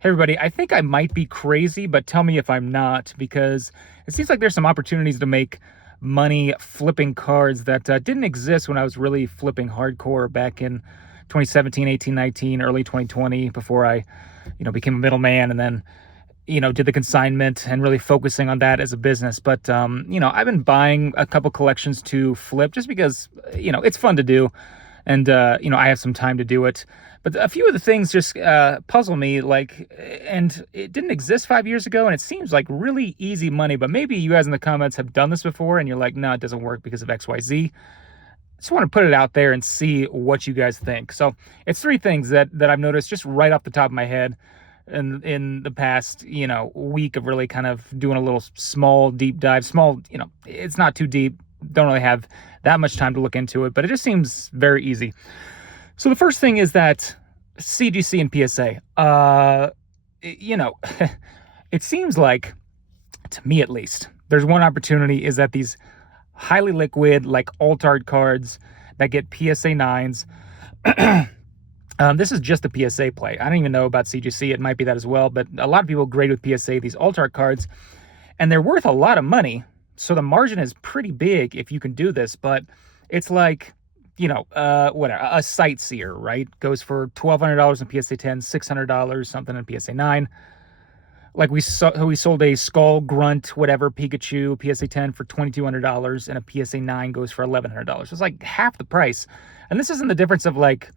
Hey everybody, I think I might be crazy, but tell me if I'm not, because it seems like there's some opportunities to make money flipping cards that didn't exist when I was really flipping hardcore back in 2017, 18, 19, early 2020, before I, became a middleman and then, did the consignment and really focusing on that as a business. But, I've been buying a couple collections to flip just because, it's fun to do. And, I have some time to do it. But a few of the things just puzzle me, and it didn't exist 5 years ago, and it seems like really easy money. But maybe you guys in the comments have done this before, and you're like, no, it doesn't work because of X, Y, Z. Just want to put it out there and see what you guys think. So it's three things that I've noticed just right off the top of my head in the past, week of really kind of doing a little small deep dive. Small, it's not too deep. Don't really have that much time to look into it, but it just seems very easy. So the first thing is that CGC and PSA, it seems like, to me at least, there's one opportunity is that these highly liquid, like alt art cards that get PSA 9s. This is just the PSA play. I don't even know about CGC. It might be that as well, but a lot of people grade with PSA these alt art cards, and they're worth a lot of money. So the margin is pretty big if you can do this, but it's like, whatever, a sightseer, right? Goes for $1,200 in PSA 10, $600 something in PSA 9. Like we sold a Skull Grunt, whatever, Pikachu PSA 10 for $2,200, and a PSA 9 goes for $1,100. It's like half the price. And this isn't the difference of like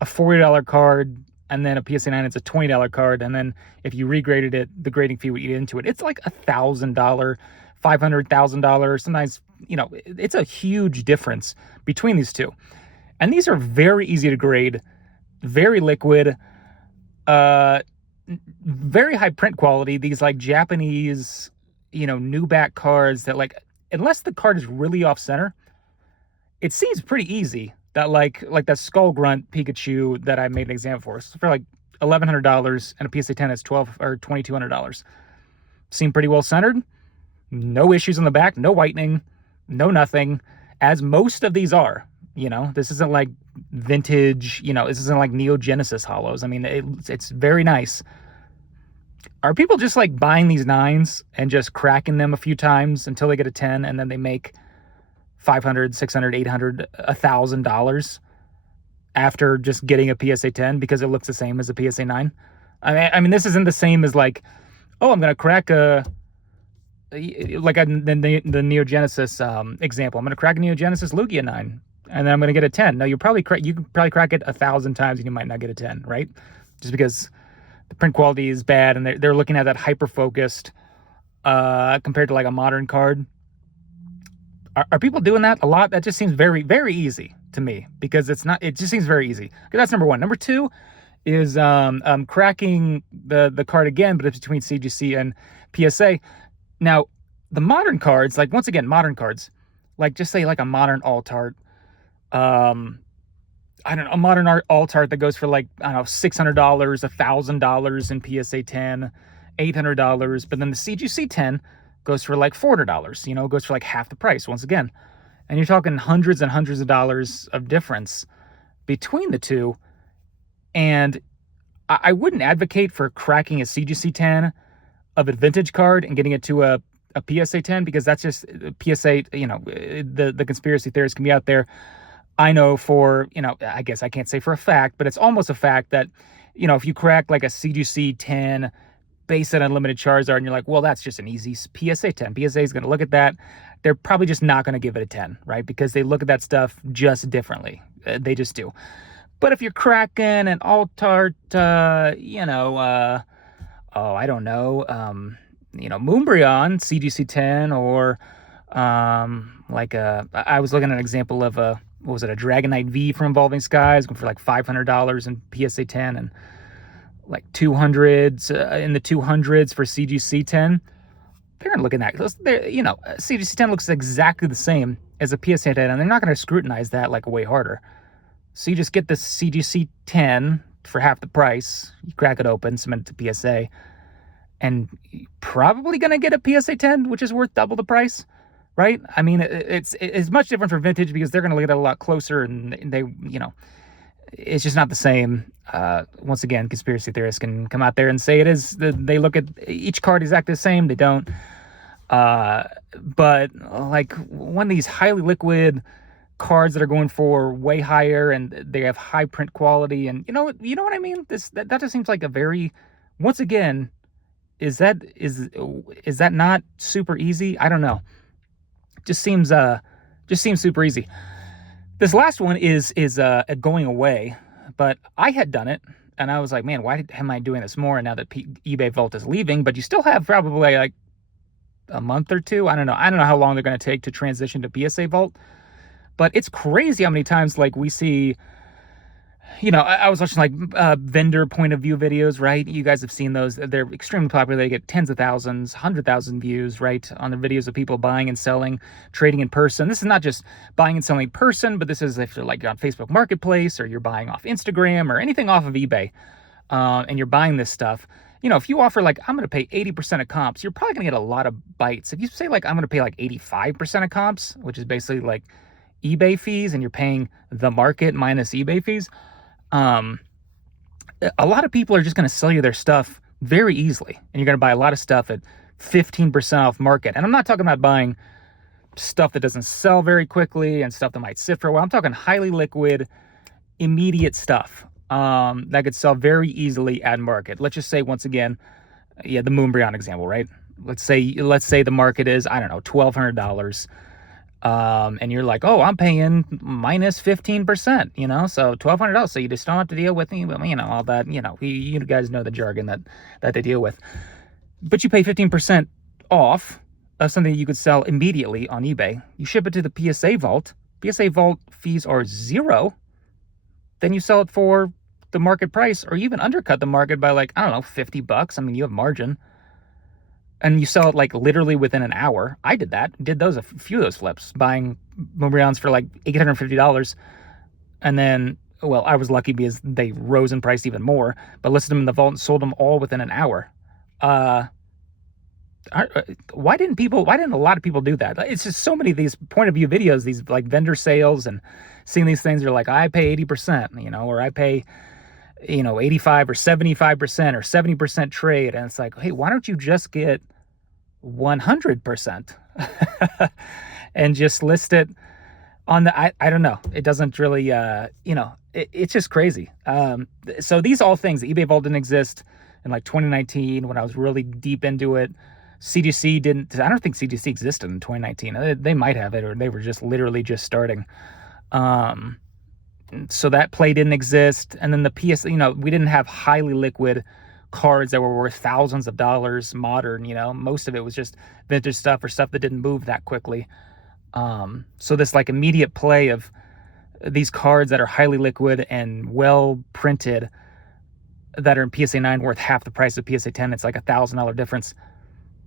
a $40 card and then a PSA 9 it's a $20 card, and then if you regraded it, the grading fee would eat into it. It's like $1,000, $500,000. Sometimes, it's a huge difference between these two. And these are very easy to grade, very liquid, very high print quality. These like Japanese, new back cards that, like, unless the card is really off center, it seems pretty easy that like that Skull Grunt Pikachu that I made an example for like $1,100, and a PSA 10 is $1,200 or $2,200. Seem pretty well centered. No issues on the back, no whitening, no nothing, as most of these are. This isn't like vintage, this isn't like Neo Genesis hollows. I mean, it's very nice. Are people just like buying these 9s and just cracking them a few times until they get a 10, and then they make $500, $600, $800, $1,000 after just getting a PSA 10 because it looks the same as a PSA 9? I mean, this isn't the same as like, oh, I'm going to crack the Neo Genesis example. I'm going to crack a Neo Genesis Lugia 9, and then I'm going to get a 10. No, you can probably crack it 1,000 times and you might not get a 10, right? Just because the print quality is bad, and they're looking at that hyper focused compared to like a modern card. Are people doing that a lot? That just seems very, very easy to me, because it just seems very easy. Okay, that's number one. Number two is cracking the card again, but it's between CGC and PSA. Now, the modern cards, like, once again, modern cards, like, just say like a modern alt art, I don't know, a modern alt art that goes for like, I don't know, $600, $1,000 in PSA 10, $800, but then the CGC 10 goes for like $400, goes for like half the price once again. And you're talking hundreds and hundreds of dollars of difference between the two. And I wouldn't advocate for cracking a CGC 10 of a vintage card and getting it to a PSA 10, because that's just PSA, the conspiracy theories can be out there. I know for, I guess I can't say for a fact, but it's almost a fact that, if you crack like a CGC 10 base set unlimited Charizard, and you're like, well, that's just an easy PSA 10. PSA is going to look at that. They're probably just not going to give it a 10, right? Because they look at that stuff just differently. They just do. But if you're cracking an alt art, I don't know, Moonbryon CGC 10, or I was looking at an example of a Dragonite V from Evolving Skies, going for like $500 in PSA 10, and like 200s in the 200s for CGC 10. They're looking at CGC 10 looks exactly the same as a PSA 10, and they're not going to scrutinize that like way harder. So you just get the CGC 10 for half the price. You crack it open, submit it to PSA, and you're probably going to get a PSA 10, which is worth double the price, right? I mean, it's much different for vintage because they're going to look at it a lot closer, and they, it's just not the same. Once again, conspiracy theorists can come out there and say it is. They look at each card exactly the same. They don't. But like one of these highly liquid cards that are going for way higher, and they have high print quality, and you know what I mean. That just seems like a very, once again, is that not super easy? I don't know. Just seems super easy. This last one is going away, but I had done it, and I was like, man, why am I doing this more? And now that eBay Vault is leaving, but you still have probably like a month or two. I don't know how long they're going to take to transition to PSA Vault, but it's crazy how many times like we see. I was watching like vendor point of view videos, right? You guys have seen those. They're extremely popular. They get tens of thousands, 100,000 views, right? On the videos of people buying and selling, trading in person. This is not just buying and selling in person, but this is if you're like on Facebook Marketplace, or you're buying off Instagram or anything off of eBay, and you're buying this stuff. If you offer like, I'm going to pay 80% of comps, you're probably going to get a lot of bites. If you say like, I'm going to pay like 85% of comps, which is basically like eBay fees, and you're paying the market minus eBay fees, a lot of people are just going to sell you their stuff very easily, and you're going to buy a lot of stuff at 15% off market. And I'm not talking about buying stuff that doesn't sell very quickly and stuff that might sit for a while. I'm talking highly liquid, immediate stuff that could sell very easily at market. Let's just say, once again, the Moonbryon example, right? Let's say the market is, I don't know, $1,200. And you're like, oh, I'm paying minus 15%, so $1,200. So you just don't have to deal with, all that, you guys know the jargon that they deal with. But you pay 15% off of something you could sell immediately on eBay. You ship it to the PSA Vault. PSA Vault fees are $0. Then you sell it for the market price, or you even undercut the market by like, I don't know, $50. I mean, you have margin. And you sell it like literally within an hour. I did that. Did a few of those flips, buying Moonbryons for like $850. And then, well, I was lucky because they rose in price even more, but listed them in the vault and sold them all within an hour. Why didn't a lot of people do that? It's just so many of these point of view videos, these like vendor sales, and seeing these things are like, I pay 80%, or I pay 85 or 75% or 70% trade. And it's like, hey, why don't you just get 100% and just list it on the, I don't know. It doesn't really, it's just crazy. So these all things, the eBay Vault didn't exist in like 2019 when I was really deep into it. CGC didn't, I don't think CGC existed in 2019. They might have it, or they were just literally just starting. So that play didn't exist. And then the PS, we didn't have highly liquid cards that were worth thousands of dollars modern, most of it was just vintage stuff or stuff that didn't move that quickly. So this like immediate play of these cards that are highly liquid and well printed that are in PSA 9 worth half the price of PSA 10, it's like $1,000 difference.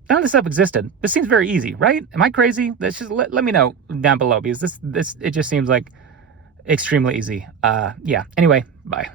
None of this stuff existed. This seems very easy, right? Am I crazy? Let's just let me know down below, because this it just seems like extremely easy. Yeah. Anyway, bye.